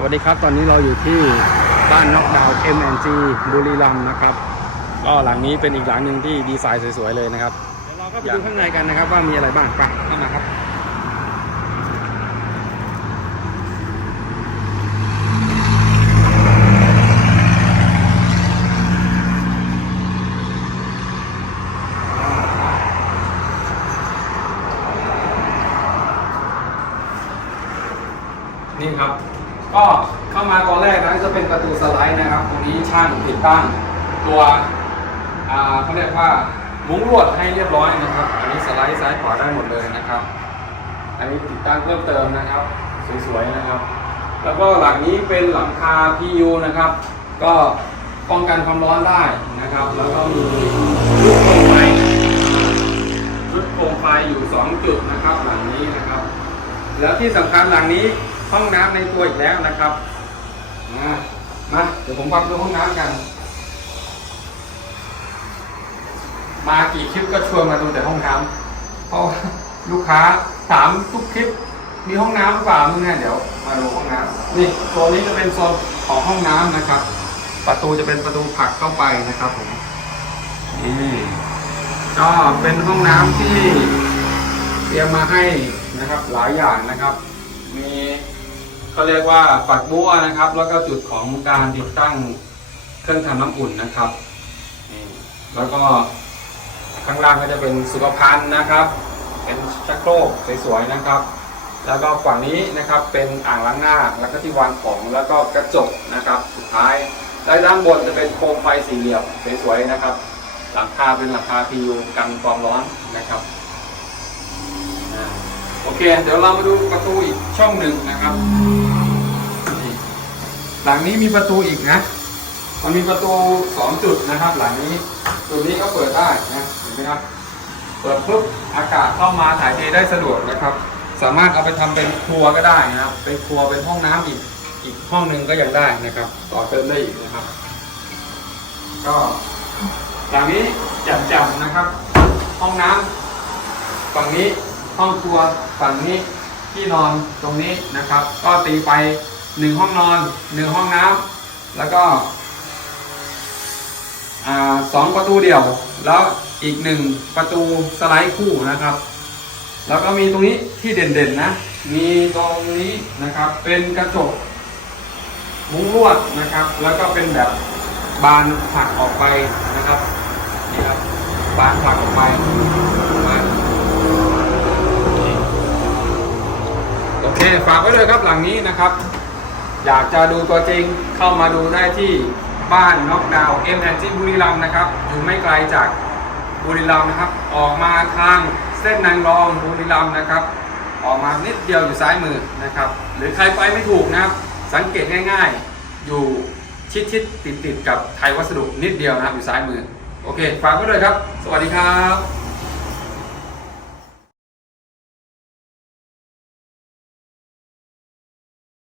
สวัสดีครับ ตอนนี้เราอยู่ที่บ้านน็อกดาวน์ M&G บุรีรัมย์นะครับ ก็หลังนี้เป็นอีกหลังหนึ่งที่ดีไซน์สวยๆเลยนะครับ เดี๋ยวเราก็ไปดูข้างในกันนะครับ ว่ามีอะไรบ้างไปเข้ามาครับ นี่ครับ ก็เข้ามาตอนแรกนะจะเป็นประตูสไลด์นะครับตรงนี้ช่างติดตั้งตัวเขาเรียกว่ามุ้งลวดให้เรียบร้อยนะครับ อันนี้สไลด์ซ้ายขวาได้หมดเลยนะครับ อันนี้ติดตั้งเพิ่มเติมนะครับ สวยๆนะครับ แล้วก็หลังนี้เป็นหลังคา PU นะครับ ก็ป้องกันความร้อนได้นะครับ แล้วก็มีลูกโคมไฟชุดโคมไฟอยู่ 2 จุดนะครับ หลังนี้นะครับ แล้วที่สำคัญหลังนี้ ห้องน้ำในตัวอีกแล้วนะครับมามาเดี๋ยวผมพาไปดูห้องน้ำกัน มากี่คลิปก็ชวนมาดูแต่ห้องน้ำเพราะลูกค้าถามทุกคลิปมีห้องน้ำหรือเปล่ามึงเนี่ยเดี๋ยวมาดูห้องน้ำนี่โซนนี้จะเป็นโซนของห้องน้ำนะครับ ประตูจะเป็นประตูผักเข้าไปนะครับผมนี่ก็เป็นห้องน้ำที่เตรียมมาให้นะครับหลายอย่างนะครับ มี เขาเรียกว่าฝักบัวนะครับ แล้วก็จุดของการติดตั้งเครื่องทำน้ำอุ่นนะครับนี่แล้วก็ข้างล่างก็จะเป็นสุขภัณฑ์นะครับ เป็นชักโครกสวยๆนะครับ แล้วก็ฝั่งนี้นะครับเป็นอ่างล้างหน้าแล้วก็ที่วางของแล้วก็กระจกนะครับ สุดท้ายและด้านบนจะเป็นโคมไฟสี่เหลี่ยมสวยๆนะครับ หลังคาเป็นหลังคา PU กันความร้อนนะครับโอเค เดี๋ยวเรามาดูประตูอีก ช่องหนึ่งนะครับนี่หลังนี้มีประตูอีกนะ มันมีประตูสองจุดนะครับ หลังนี้จุดนี้ก็เปิดได้นะเห็นไหมครับ เปิดปุ๊บอากาศเข้ามาถ่ายเทได้สะดวกนะครับ สามารถเอาไปทำเป็นครัวก็ได้นะครับ เป็นครัวเป็นห้องน้ำอีกอีกห้องหนึ่งก็ยังได้นะครับ ต่อเติมได้อีกนะครับ ก็หลังนี้จับๆนะครับ ห้องน้ำฝั่งนี้ห้องครัวฝั่งนี้ ที่นอนตรงนี้นะครับ ก็ตีไปหนึ่งห้องนอนหนึ่งห้องน้ำแล้วก็สองประตูเดี่ยว แล้วอีกหนึ่งประตูสไลด์คู่นะครับ แล้วก็มีตรงนี้ที่เด่นๆนะ มีตรงนี้นะครับเป็นกระจกมุ้งลวดนะครับ แล้วก็เป็นแบบบานผักออกไปนะครับนี่ครับบานผักออกไป เคฝากไว้เลยครับหลังนี้นะครับ อยากจะดูตัวจริงเข้ามาดูได้ที่บ้านน็อกดาวน์เอ็มแอนจีบุรีรัมนะครับอยู่ไม่ไกลจากบุรีรัมนะครับ ออกมาทางเส้นนางรองบุรีรัมนะครับ ออกมานิดเดียวอยู่ซ้ายมือนะครับ หรือใครไปไม่ถูกนะครับ สังเกตง่ายๆ อยู่ชิดชิดติดติดๆกับไทยวัสดุนิดเดียวนะครับอยู่ซ้ายมือ โอเคฝากไว้เลยครับ สวัสดีครับ